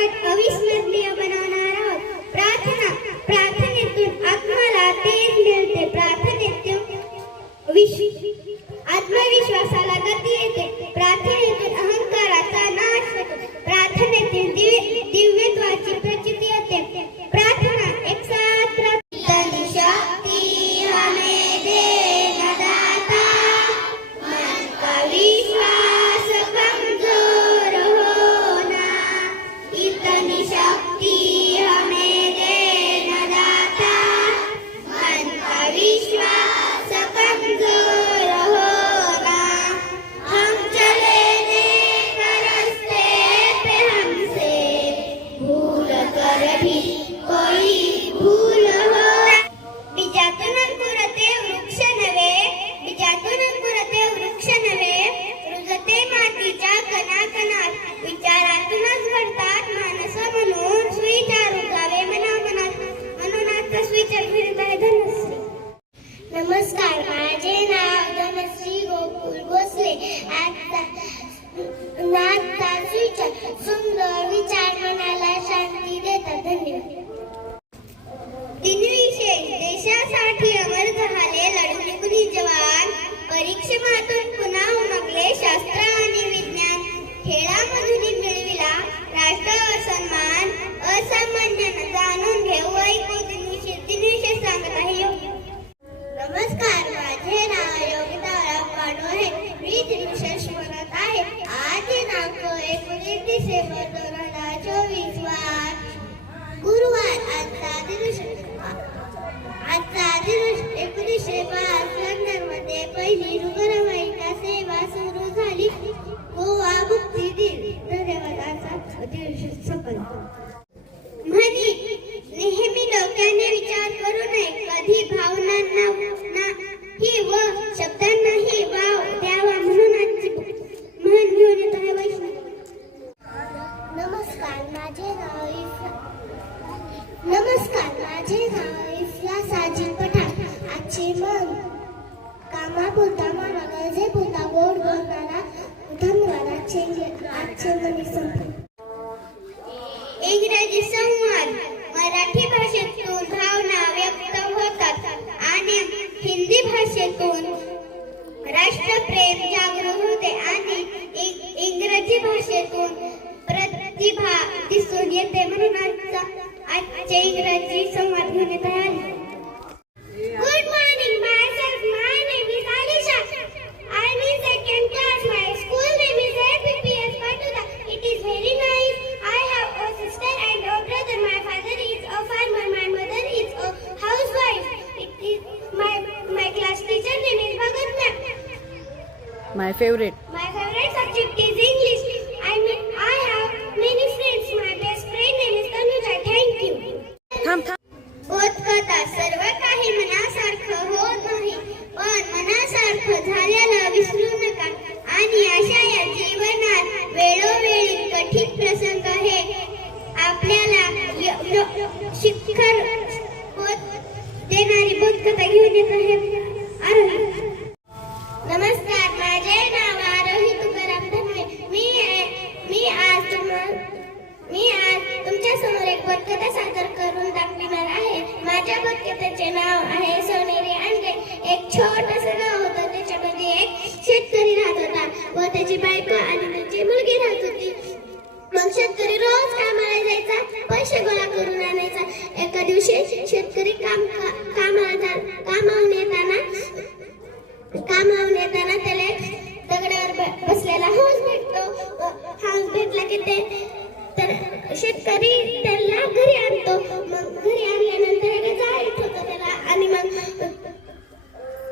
पाठ अविस्मरणीय बनवणार आहोत. प्रार्थनेतून आत्म्याला तेज मिळते. प्रार्थनेतून आत्मविश्वासाला गती येते. प्रार्थनेतून अहंकाराचा नाश होतो. प्रार्थनेतून दिव्यत्वाची प्रचिती येते. प्रार्थना एक साथ तनी शक्ति हमें देना दाता, मन का विश्वास कमजोर होना. इतनी शक्ति हमें देना दाता, मन का विश्वास कमजोर होना. हम चले नेक रास्ते पे, हमसे भूल कर भी कोई भूल हो. बीजातून अंकुरते वृक्ष नवे, बीजातून अंकुरते वृक्ष नवे, रुजते मातीच्या कणाकणात. विचारातूनच घडतात माणस म्हणून सुविचार उगावे मनामनात. म्हणून आजचा सुविचार फिरत आहे धनश्री. नमस्कार, माझे नाव धनश्री गोकुळ भोसले. आजचा सुविचार सुंदर विचार मनाला शांती देतात. धन्यवाद. दिनविशेष देशासाठी अमर झाले लढून कुणी जवान. परीक्षेमातून पुन्हा उमगले शास्त्र आणि विज्ञान. खेळामधून मिळविला राष्ट्र सन्मान. असामान्य जाणून घेऊ ऐकू दिनविशेष सांगत आहे योग्य. नमस्कार, माझे नाव योगिता पाडू आहे. मी दिनविशेष म्हणत आहे. आज दिनांक 19 डिसेंबर 2024 वार गुरुवार. आजचा दिवस 1905 लंडनमध्ये पहिली रुग्णवाहिका सेवा सुरू झाली. गोवा मुक्ती दिन. धन्यवादाचा दिवस सफल. म्हणी नेहमी डोक्याने विचार करू नये. कधी भावनांना ही व शब्दांनाही वाव द्यावा म्हणून आजची म्हण घेऊन येत आहे वैष्णव. नमस्कार, माझे नाव इफ्ला साजिद पठाण. आजचे मन कामापुरता मारा गरजेपुरता गोड बोलणारा. धन्यवाद. आजचे मन संपले. इंग्रजी संवाद. मराठी भाषेतून भावना व्यक्त होतात आणि हिंदी भाषेतून राष्ट्रप्रेम जागृत होते आणि इंग्रजी भाषेतून प्रतिभा दिसून येते. म्हणून आजचे इंग्रजी संवाद घेऊन येत आहे. Good morning, myself. My name is Alisha. I am in second class. My school name is APPS Patuda. It is very nice. I have a sister and a brother. My father is a farmer. My mother is a housewife. It is my class teacher name is Bhagat ma'am. My favorite subject is English. I have many friends. My best friend name is Tanuja. Thank you. थांब. बोधकथा. सर्व काही मनासारखं होत नाही, पण मनासारखं झालेलं विसरू नका. आणि अशा या जीवनात वेळोवेळी कठीण प्रसंग हे आपल्याला शिखर देणारी बोधकथा घेऊन येत आहे आरोही. नमस्कार, माझे नाव आरोही तुकाराम धनवे. मी आज तुमच्या समोर एक बोधकथा सादर करून दाखविणार आहे. माझ्या बोधकथेचे नाव आहे सोनेरी अंडे. एक छोटंसं गाव होतं. त्याच्यामध्ये एक शेतकरी राहत होता व त्याची बायको आणि त्याची मुलगी राहत होती. मग शेतकरी रोज कामाला जायचा, पैसे गोळा करून आणायचा. एका दिवशी शेतकरी कामावून येताना त्याला दगडावर बसलेला हंस भेटतो. हंस भेटला की तर शेतकरी त्याला घरी आणतो. मग घरी आणल्यानंतर जाळीत होतं त्याला. आणि मग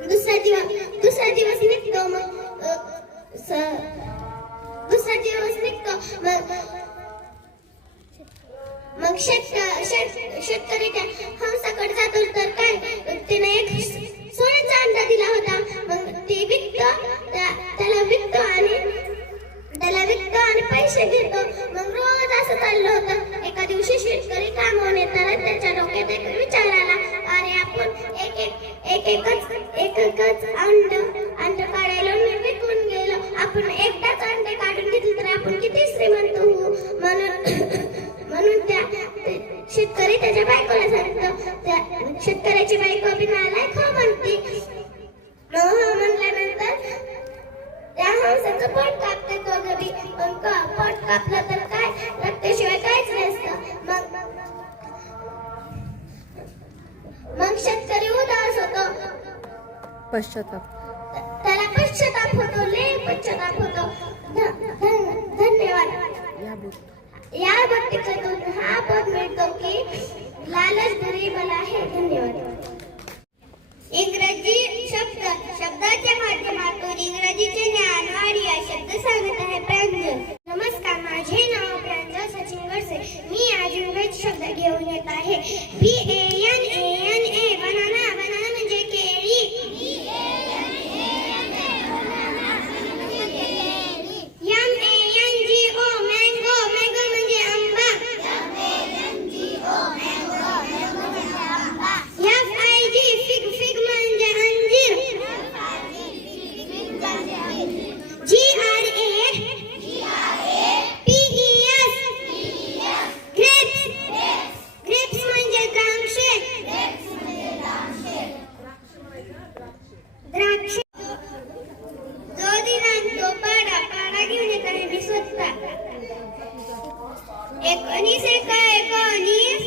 दुसरा दिवस निघतो. मग शेतकरी त्या हंसाकडे जातो. तर काय तिने एक सोन्याचा अंडा दिला होता. मग ते त्याला विकतो आणि पैसे घेतो. मग रोज असं चाललं होतं. एका दिवशी शेतकरी कामावून येताना त्याच्या डोक्यात एक विचार आला. अरे आपण एकच अंड काढायला विकून गेलो. आपण एकदाच अंडे काढून घेतले तर आपण किती श्रीमंत होऊ. म्हणून शेतकरी त्याच्या बायकोला सांगतो. त्या शेतकऱ्याची बायको बी नालायक हो म्हणते. हो म्हटल्यानंतर त्या हंसाचं पोट कापते दोघं. पण पोट कापलं तर काय, रक्ताशिवाय काहीच नसतं. मग शेतकरी उदास होतो. पश्चाताप. त्याला पश्चाताप होतो, लय पश्चाताप होतो. धन्यवाद. या भक्तीतून हा बोध मिळतो की लालच बुरी बला आहे. धन्यवाद. इंग्रजी शब्दाच्या माध्यमातून इंग्रजीचे ज्ञान वाढी या शब्द सांगत आहे प्रांजल. नमस्कार, माझे नाव प्रांजल सचिन वडसे. मी आज इंग्रजी शब्द घेऊन येत आहे. BANANA banana. बनाना म्हणजे केळी. MANGO mango. मँगो म्हणजे आंबा. FIG fig. फिग म्हणजे अंजीर. GRAPES grapes. ग्रेप्स म्हणजे द्राक्षे. द्राक्षे. जो दिनांक तो पाडा. पाडा घेऊन येत आहे मी स्वतः. 19 एका 19.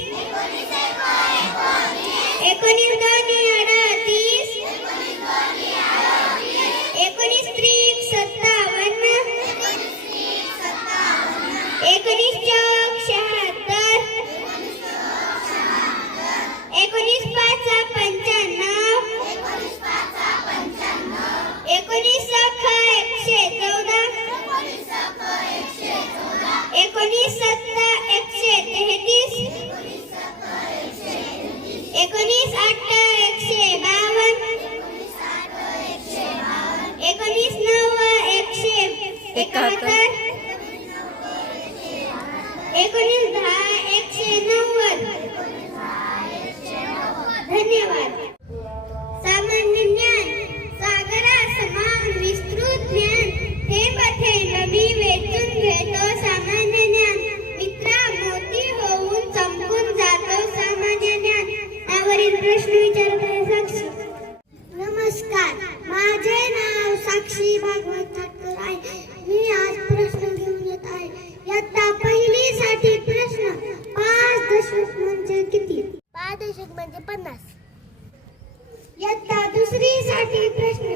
19 दोन्ही 38. 19 त्रिक 57. 19 चौक 76. 19 पाच 95. 19 सख 114. 19 सत्ता 133. 19 अठ्ठा 152. 19 नव्वा 171. 19 दहा 190. धन्यवाद. सामान्य ज्ञान सागरा समान विस्तृत ज्ञान. थेंब थेंब मी वेचून घेतो सामान्य ज्ञान. मित्रा मोती होऊन चमकून जातो सामान्य ज्ञान. यावरील प्रश्न विचारत आहे साक्षी. नमस्कार, माझे नाव साक्षी भागवत ठाकर आहे. मी आज प्रश्न घेऊन येत आहे. इयत्ता पहिलीसाठी प्रश्न. 5 दशक म्हणजे किती? 5 दशक म्हणजे 50. इयत्ता दुसरीसाठी प्रश्न.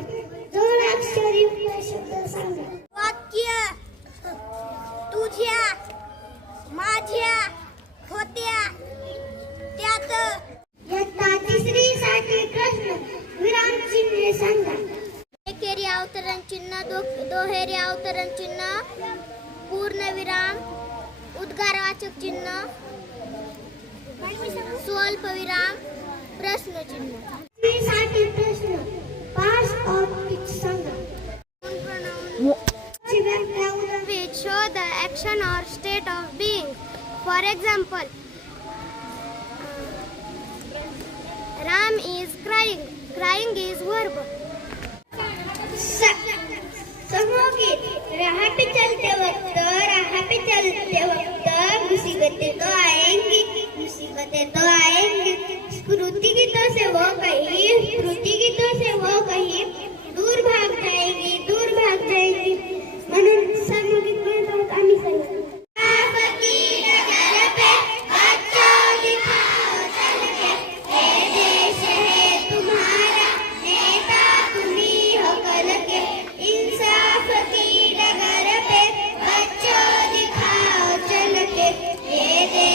जोडाक्षरी शब्द सांगा. वाक्य. तुझ्या, माझ्या, होत्या, त्यात. इयत्ता तिसरीसाठी प्रश्न. विराम चिन्हे सांगा. एकेरी अवतरण चिन्ह, दुहेरी अवतरण चिन्ह, पूर्णविराम, उद्गारवाचक चिन्ह, स्वल्पविराम, प्रश्नचिन्ह. साठी प्रश्न. पास्ट ऑफ इट सांगा. ची व्याख्या उदा. Which show the action or state of being. For example, Ram is crying. Crying is verb. समूहगीत. राह पे चलते वक्त मुसीबतें तो आएंगी. मुसीबतें तो आएंगी. स्मृति गीतों से वो कहीं दूर भाग जाएंगी. म्हणून समूहगीत म्हणतात आम्ही सांगतो. ये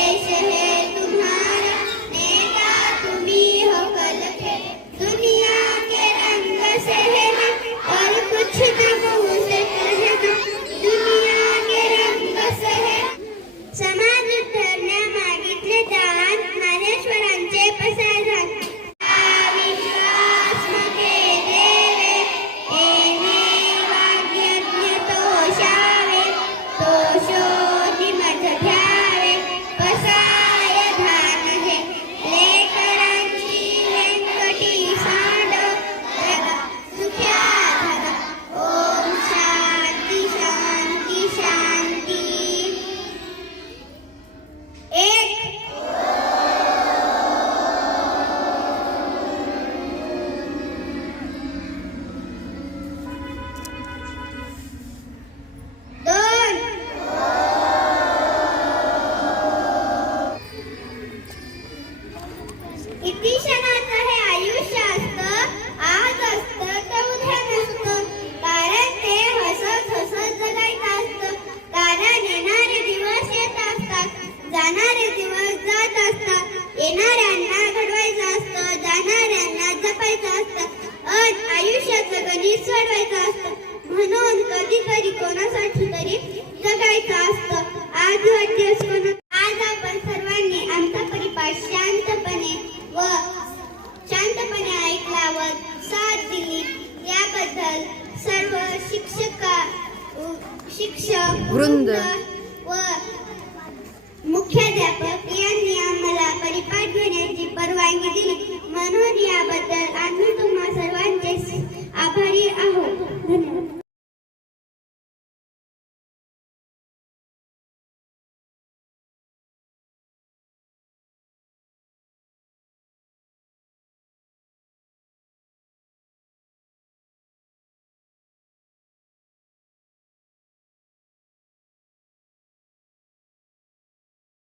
वृंद,